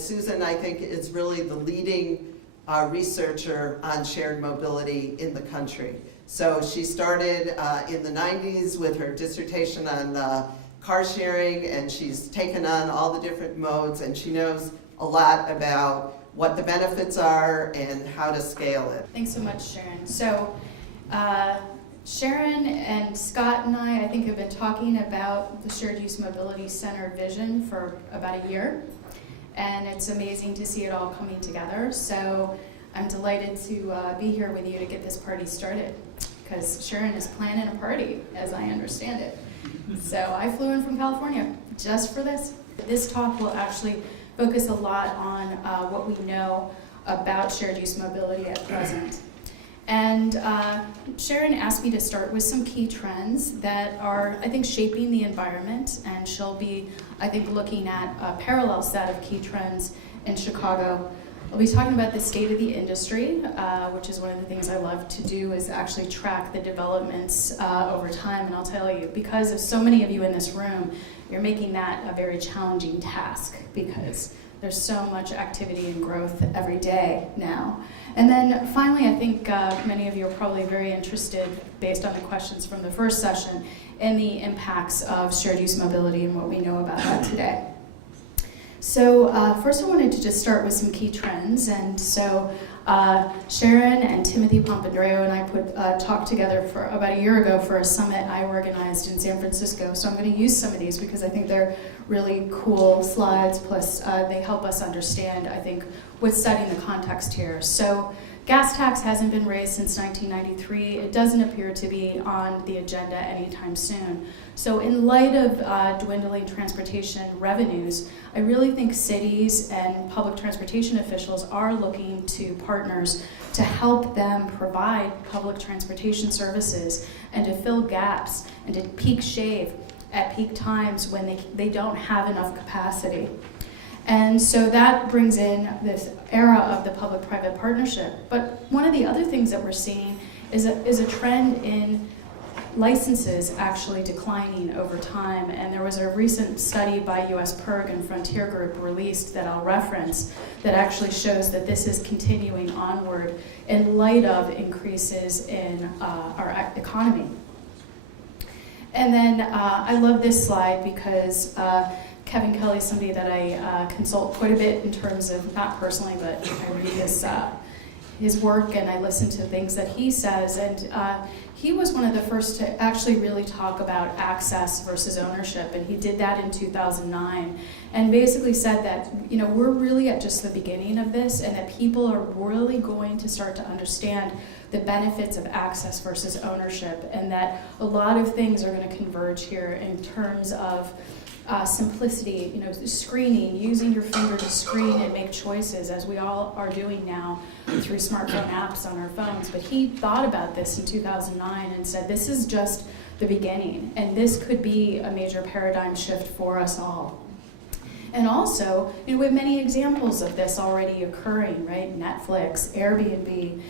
Susan, I think, is really the leading researcher on shared mobility in the country. So she started in the 90s with her dissertation on car sharing, and she's taken on all the different modes, and she knows a lot about what the benefits are and how to scale it. Thanks so much, Sharon. So Sharon and Scott and I think, have been talking about the Shared Use Mobility Center vision for about a year, and it's amazing to see it all coming together. So I'm delighted to be here with you to get this party started, because Sharon is planning a party, as I understand it. So I flew in from California just for this. This talk will actually focus a lot on what we know about shared use mobility at present. And Sharon asked me to start with some key trends that are, I think, shaping the environment, and she'll be, I think, looking at a parallel set of key trends in Chicago. I'll be talking about the state of the industry, which is one of the things I love to do, is actually track the developments over time. And I'll tell you, because of so many of you in this room, you're making that a very challenging task, because there's so much activity and growth every day now. And then finally, I think many of you are probably very interested, based on the questions from the first session, in the impacts of shared use mobility and what we know about that today. So first I wanted to just start with some key trends. And so Sharon and Timothy Pompandreo and I talked together for about a year ago for a summit I organized in San Francisco. So I'm going to use some of these because I think they're really cool slides, plus they help us understand, I think, what's setting the context here. So gas tax hasn't been raised since 1993. It doesn't appear to be on the agenda anytime soon. So in light of dwindling transportation revenues, I really think cities and public transportation officials are looking to partners to help them provide public transportation services and to fill gaps and to peak shave at peak times when they don't have enough capacity. And so that brings in this era of the public-private partnership. But one of the other things that we're seeing is a trend in licenses actually declining over time. And there was a recent study by US PIRG and Frontier Group released that I'll reference that actually shows that this is continuing onward in light of increases in our economy. And then I love this slide because Kevin Kelly is somebody that I consult quite a bit in terms of, not personally, but I read his work and I listen to things that he says. And he was one of the first to actually really talk about access versus ownership. And he did that in 2009 and basically said that, you know, we're really at just the beginning of this, and that people are really going to start to understand the benefits of access versus ownership, and that a lot of things are going to converge here in terms of simplicity, you know, screening, using your finger to screen and make choices, as we all are doing now through smartphone apps on our phones. But he thought about this in 2009 and said, this is just the beginning, and this could be a major paradigm shift for us all. And also, you know, we have many examples of this already occurring, right? Netflix, Airbnb,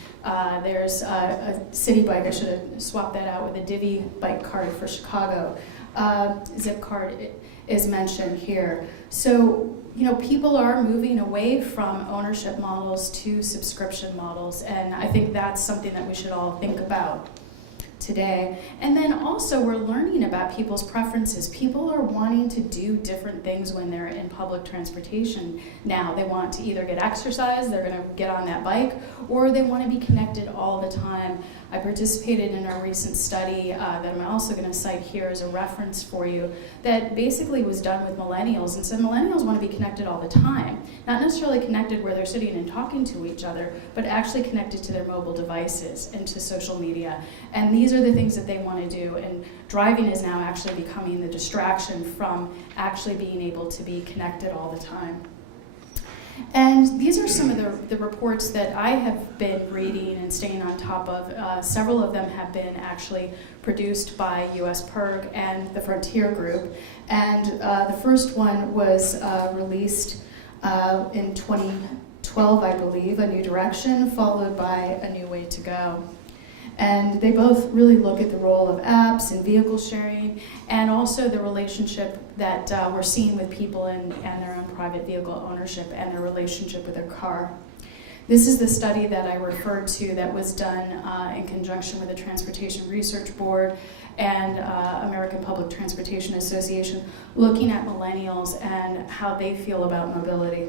there's a city bike, I should have swapped that out with a Divvy bike card for Chicago. Zipcard is mentioned here. So, you know, people are moving away from ownership models to subscription models, and I think that's something that we should all think about today. And then also we're learning about people's preferences. People are wanting to do different things when they're in public transportation now. They want to either get exercise, they're going to get on that bike, or they want to be connected all the time. I participated in a recent study that I'm also going to cite here as a reference for you, that basically was done with millennials, and said millennials want to be connected all the time. Not necessarily connected where they're sitting and talking to each other, but actually connected to their mobile devices and to social media. And these are the things that they want to do, and driving is now actually becoming the distraction from actually being able to be connected all the time. And these are some of the reports that I have been reading and staying on top of. Several of them have been actually produced by US PIRG and the Frontier Group. And the first one was released in 2012, I believe, A New Direction, followed by A New Way to Go. And they both really look at the role of apps and vehicle sharing, and also the relationship that we're seeing with people and their own private vehicle ownership and their relationship with their car. This is the study that I referred to that was done in conjunction with the Transportation Research Board and American Public Transportation Association, looking at millennials and how they feel about mobility.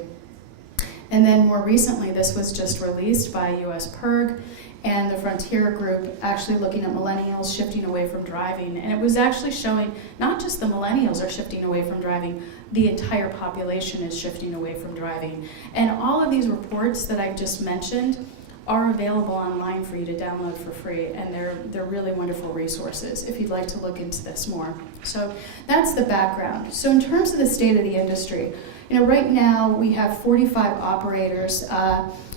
And then more recently, this was just released by US PIRG and the Frontier Group, actually looking at millennials shifting away from driving. And it was actually showing not just the millennials are shifting away from driving, the entire population is shifting away from driving. And all of these reports that I've just mentioned are available online for you to download for free, and they're really wonderful resources if you'd like to look into this more. So that's the background. So in terms of the state of the industry, right now we have 45 operators.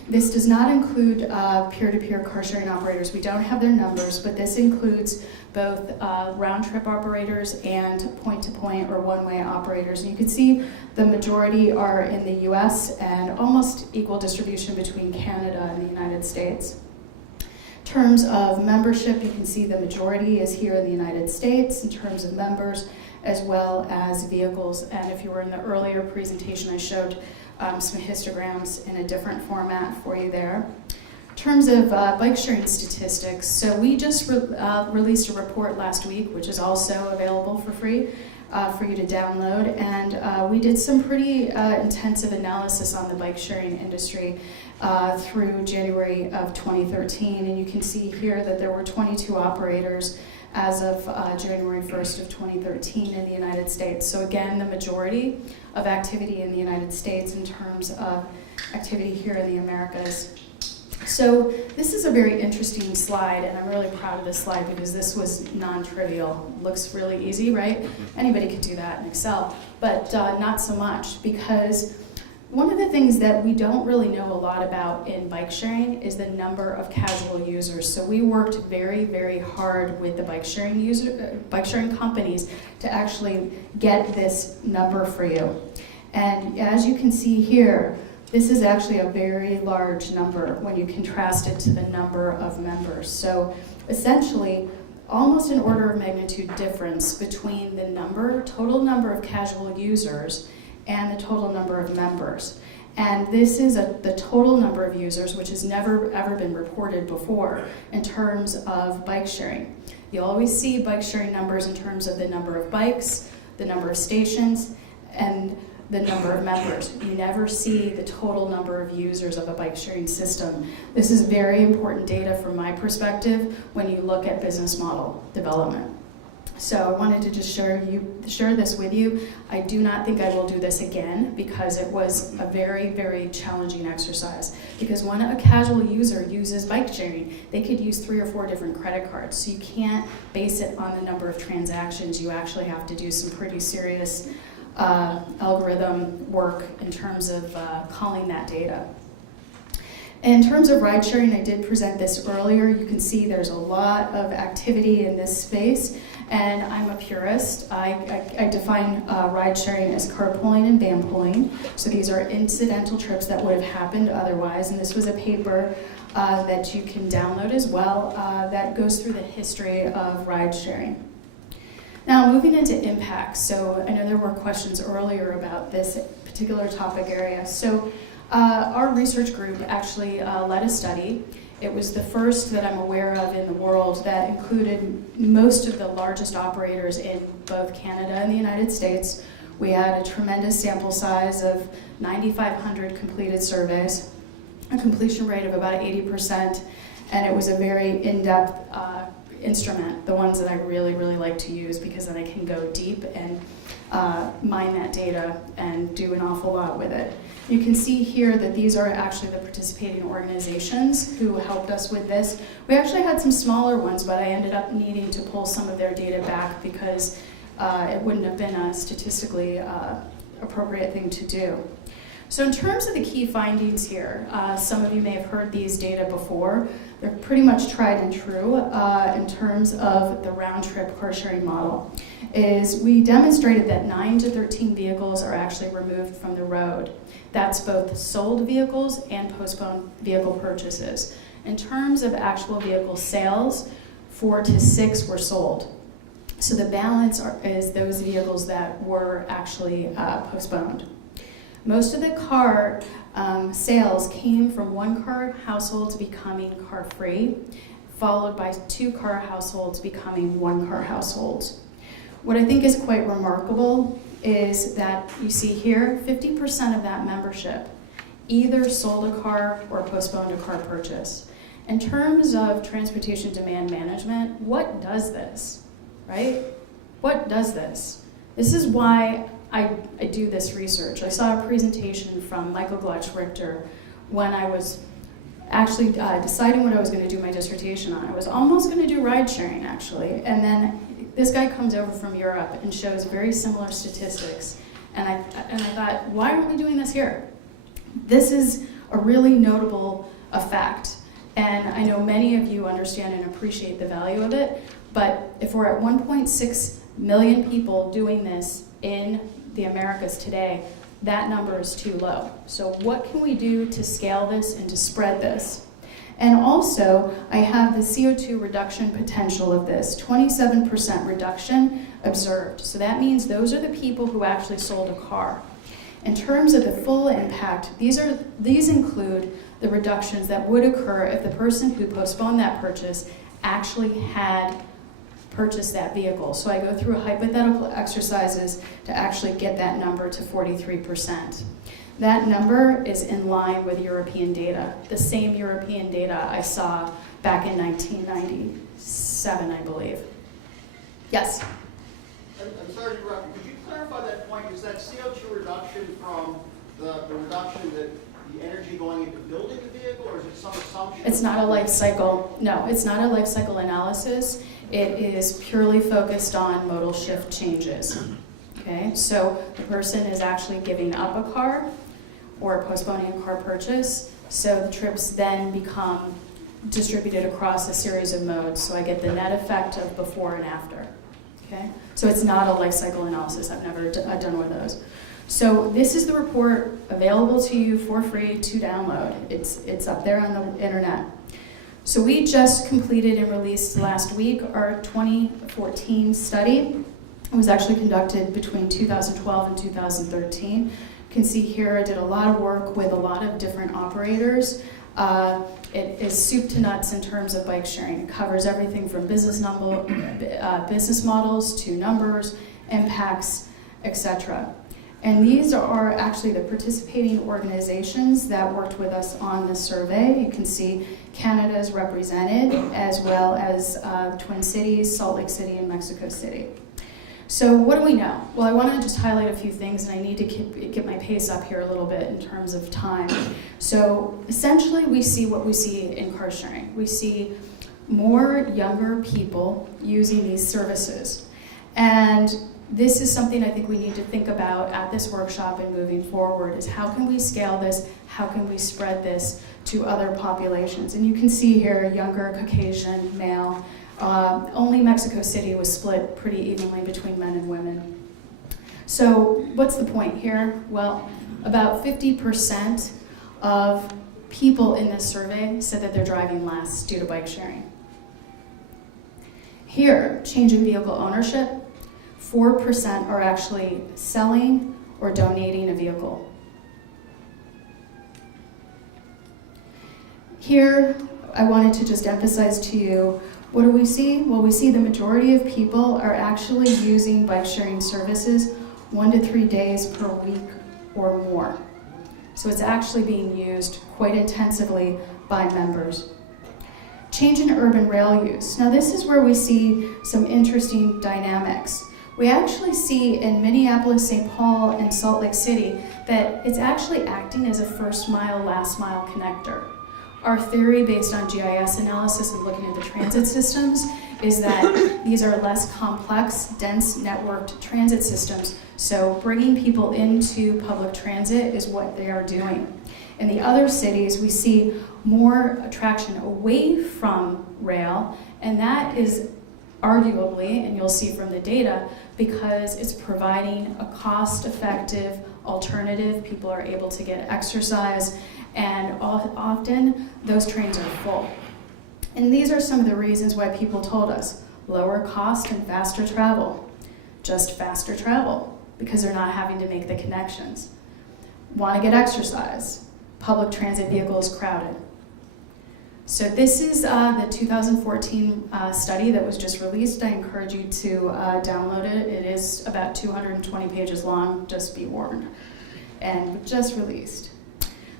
This does not include peer-to-peer car sharing operators. We don't have their numbers, but this includes both round-trip operators and point-to-point or one-way operators. And you can see the majority are in the US and almost equal distribution between Canada and the United States. In terms of membership, you can see the majority is here in the United States in terms of members as well as vehicles. And if you were in the earlier presentation, I showed some histograms in a different format for you there. In terms of bike sharing statistics, so we just released a report last week, which is also available for free for you to download, and we did some pretty intensive analysis on the bike sharing industry through January of 2013, and you can see here that there were 22 operators as of January 1st of 2013 in the United States. So again, the majority of activity in the United States in terms of activity here in the Americas. So this is a very interesting slide, and I'm really proud of this slide because this was non-trivial. Looks really easy, right? Anybody could do that in Excel, but not so much, because one of the things that we don't really know a lot about in bike sharing is the number of casual users. So we worked very, very hard with the bike sharing companies to actually get this number for you. And as you can see here, this is actually a very large number when you contrast it to the number of members. So essentially, almost an order of magnitude difference between the total number of casual users and the total number of members. And this is the total number of users, which has never ever been reported before in terms of bike sharing. You always see bike sharing numbers in terms of the number of bikes, the number of stations, and the number of members. You never see the total number of users of a bike sharing system. This is very important data from my perspective when you look at business model development. So I wanted to just share this with you. I do not think I will do this again because it was a very, very challenging exercise. Because when a casual user uses bike sharing, they could use 3 or 4 different credit cards. So you can't base it on the number of transactions. You actually have to do some pretty serious algorithm work in terms of calling that data. In terms of ride sharing, I did present this earlier. You can see there's a lot of activity in this space, and I'm a purist. I define ride sharing as carpooling and vanpooling. So these are incidental trips that would have happened otherwise, and this was a paper that you can download as well that goes through the history of ride sharing. Now, moving into impacts. So I know there were questions earlier about this particular topic area. So our research group actually led a study. It was the first that I'm aware of in the world that included most of the largest operators in both Canada and the United States. We had a tremendous sample size of 9,500 completed surveys, a completion rate of about 80%, and it was a very in-depth instrument, the ones that I really, really like to use because then I can go deep and mine that data and do an awful lot with it. You can see here that these are actually the participating organizations who helped us with this. We actually had some smaller ones, but I ended up needing to pull some of their data back because it wouldn't have been a statistically appropriate thing to do. So in terms of the key findings here, some of you may have heard these data before. They're pretty much tried and true in terms of the round-trip car sharing model. We demonstrated that 9 to 13 vehicles are actually removed from the road. That's both sold vehicles and postponed vehicle purchases. In terms of actual vehicle sales, 4 to 6 were sold. So the balance is those vehicles that were actually postponed. Most of the car sales came from one-car households becoming car-free, followed by 2-car households becoming 1-car households. What I think is quite remarkable is that you see here, 50% of that membership either sold a car or postponed a car purchase. In terms of transportation demand management, what does this, right? What does this? This is why I do this research. I saw a presentation from Michael Glotch Richter when I was actually deciding what I was going to do my dissertation on. I was almost going to do ride sharing, actually, and then this guy comes over from Europe and shows very similar statistics, and I thought, why aren't we doing this here? This is a really notable effect, and I know many of you understand and appreciate the value of it, but if we're at 1.6 million people doing this in the Americas today, that number is too low. So what can we do to scale this and to spread this? And also, I have the CO2 reduction potential of this, 27% reduction observed. So that means those are the people who actually sold a car. In terms of the full impact, these include the reductions that would occur if the person who postponed that purchase actually had purchased that vehicle. So I go through hypothetical exercises to actually get that number to 43%. That number is in line with European data, the same European data I saw back in 1997, I believe. Yes? I'm sorry to interrupt you. Could you clarify that point? Is that CO2 reduction from the reduction that the energy going into building the vehicle, or is it some assumption? It's not a life cycle. No, it's not a life cycle analysis. It is purely focused on modal shift changes. Okay, so the person is actually giving up a car or postponing a car purchase, so the trips then become distributed across a series of modes, so I get the net effect of before and after. Okay, so it's not a life cycle analysis. I've never done one of those. So this is the report available to you for free to download. It's up there on the internet. So we just completed and released last week our 2014 study. It was actually conducted between 2012 and 2013. You can see here I did a lot of work with a lot of different operators. It is soup to nuts in terms of bike sharing. It covers everything from business models to numbers, impacts, etc. And these are actually the participating organizations that worked with us on the survey. You can see Canada is represented, as well as Twin Cities, Salt Lake City, and Mexico City. So what do we know? Well, I want to just highlight a few things, and I need to get my pace up here a little bit in terms of time. So essentially, we see what we see in car sharing. We see more younger people using these services. And this is something I think we need to think about at this workshop and moving forward, is how can we scale this? How can we spread this to other populations? And you can see here, younger, Caucasian, male. Only Mexico City was split pretty evenly between men and women. So what's the point here? Well, about 50% of people in this survey said that they're driving less due to bike sharing. Here, change in vehicle ownership, 4% are actually selling or donating a vehicle. Here, I wanted to just emphasize to you, what do we see? Well, we see the majority of people are actually using bike sharing services 1 to 3 days per week or more. So it's actually being used quite intensively by members. Change in urban rail use. Now this is where we see some interesting dynamics. We actually see in Minneapolis, St. Paul, and Salt Lake City that it's actually acting as a first mile, last mile connector. Our theory, based on GIS analysis and looking at the transit systems, is that these are less complex, dense, networked transit systems. So bringing people into public transit is what they are doing. In the other cities, we see more attraction away from rail, and that is arguably, and you'll see from the data, because it's providing a cost-effective alternative. People are able to get exercise, and often those trains are full. And these are some of the reasons why people told us: lower cost and faster travel. Just faster travel, because they're not having to make the connections. Want to get exercise. Public transit vehicle is crowded. So this is the 2014 study that was just released. I encourage you to download it. It is about 220 pages long, just be warned, and just released.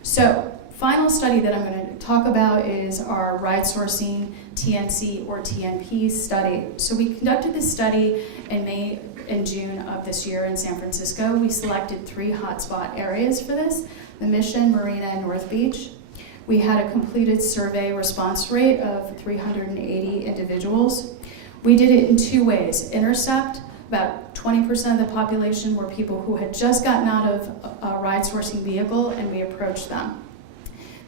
So, final study that I'm going to talk about is our ride sourcing TNC or TNP study. So we conducted this study in May and June of this year in San Francisco. We selected 3 hotspot areas for this: the Mission, Marina, and North Beach. We had a completed survey response rate of 380 individuals. We did it in 2 ways. Intercept, about 20% of the population were people who had just gotten out of a ride sourcing vehicle, and we approached them.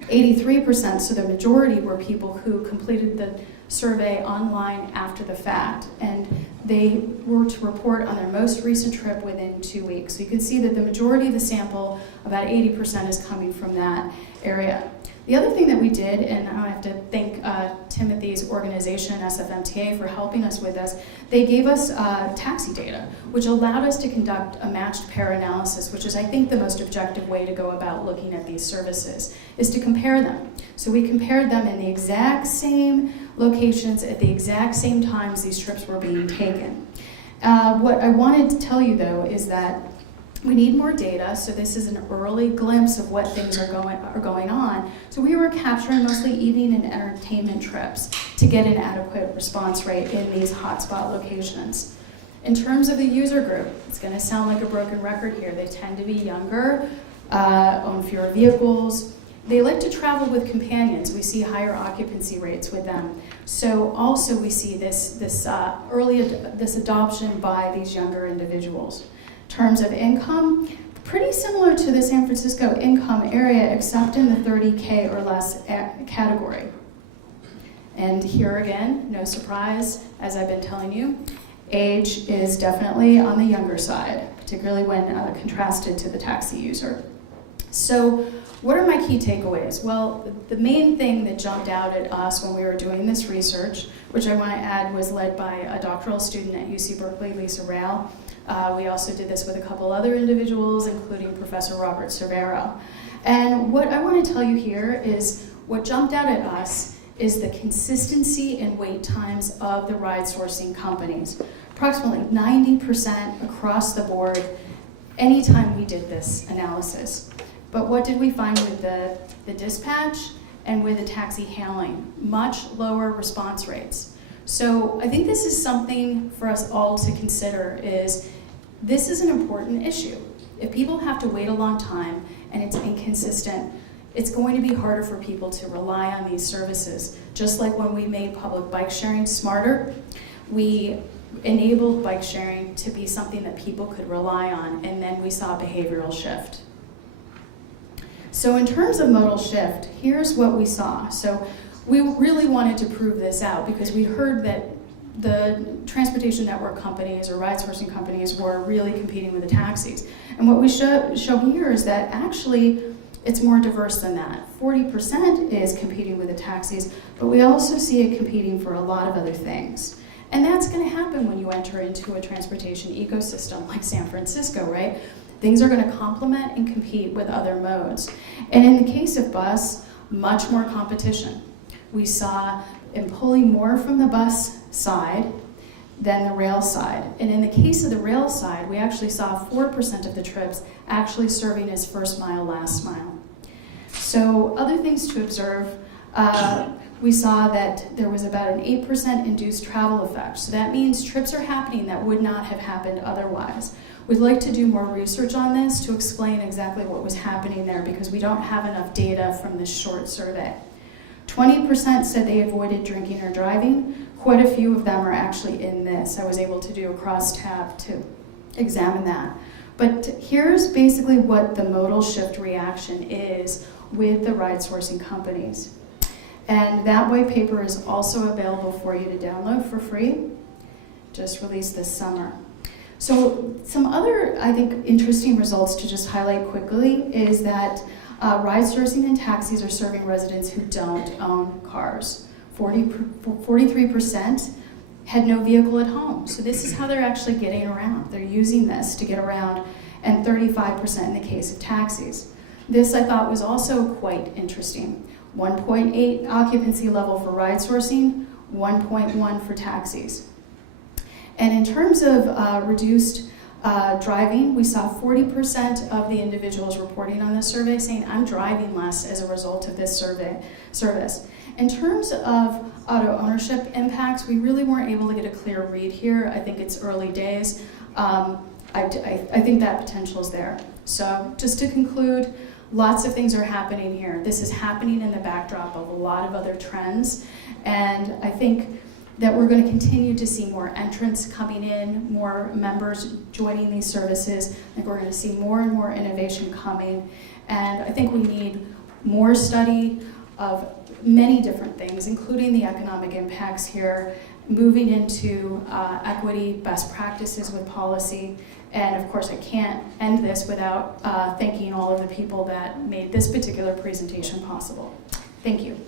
83%, so the majority, were people who completed the survey online after the fact, and they were to report on their most recent trip within 2 weeks. So you can see that the majority of the sample, about 80%, is coming from that area. The other thing that we did, and I have to thank Timothy's organization, SFMTA, for helping us with this, they gave us taxi data, which allowed us to conduct a matched pair analysis, which is, I think, the most objective way to go about looking at these services, is to compare them. So we compared them in the exact same locations at the exact same times these trips were being taken. What I wanted to tell you, though, is that we need more data, so this is an early glimpse of what things are going on. So we were capturing mostly evening and entertainment trips to get an adequate response rate in these hotspot locations. In terms of the user group, it's going to sound like a broken record here. They tend to be younger, own fewer vehicles. They like to travel with companions. We see higher occupancy rates with them. So also we see this adoption by these younger individuals. In terms of income, pretty similar to the San Francisco income area, except in the 30K or less category. And here again, no surprise, as I've been telling you, age is definitely on the younger side, particularly when contrasted to the taxi user. So what are my key takeaways? Well, the main thing that jumped out at us when we were doing this research, which I want to add was led by a doctoral student at UC Berkeley, Lisa Rail. We also did this with a couple other individuals, including Professor Robert Cervero. And what I want to tell you here is what jumped out at us is the consistency in wait times of the ride sourcing companies. Approximately 90% across the board anytime we did this analysis. But what did we find with the dispatch and with the taxi hailing? Much lower response rates. So I think this is something for us all to consider, is this is an important issue. If people have to wait a long time and it's inconsistent, it's going to be harder for people to rely on these services. Just like when we made public bike sharing smarter, we enabled bike sharing to be something that people could rely on, and then we saw a behavioral shift. So in terms of modal shift, here's what we saw. So we really wanted to prove this out because we heard that the transportation network companies or ride sourcing companies were really competing with the taxis. And what we show here is that actually it's more diverse than that. 40% is competing with the taxis, but we also see it competing for a lot of other things. And that's going to happen when you enter into a transportation ecosystem like San Francisco, right? Things are going to complement and compete with other modes. And in the case of bus, much more competition. We saw them pulling more from the bus side than the rail side. And in the case of the rail side, we actually saw 4% of the trips actually serving as first mile, last mile. So other things to observe, we saw that there was about an 8% induced travel effect. So that means trips are happening that would not have happened otherwise. We'd like to do more research on this to explain exactly what was happening there because we don't have enough data from this short survey. 20% said they avoided drinking or driving. Quite a few of them are actually in this. I was able to do a cross-tab to examine that. But here's basically what the modal shift reaction is with the ride sourcing companies. And that white paper is also available for you to download for free, just released this summer. So some other, I think, interesting results to just highlight quickly is that Ride-sourcing and taxis are serving residents who don't own cars. 43% had no vehicle at home. So this is how they're actually getting around. They're using this to get around, and 35% in the case of taxis. This I thought was also quite interesting. 1.8 occupancy level for ride sourcing, 1.1 for taxis. And in terms of reduced driving, we saw 40% of the individuals reporting on this survey saying, I'm driving less as a result of this service. In terms of auto ownership impacts, we really weren't able to get a clear read here. I think it's early days. I think that potential is there. So just to conclude, lots of things are happening here. This is happening in the backdrop of a lot of other trends, and I think that we're going to continue to see more entrants coming in, more members joining these services. I think we're going to see more and more innovation coming, and I think we need more study of many different things, including the economic impacts here, moving into equity, best practices with policy. And of course, I can't end this without thanking all of the people that made this particular presentation possible. Thank you.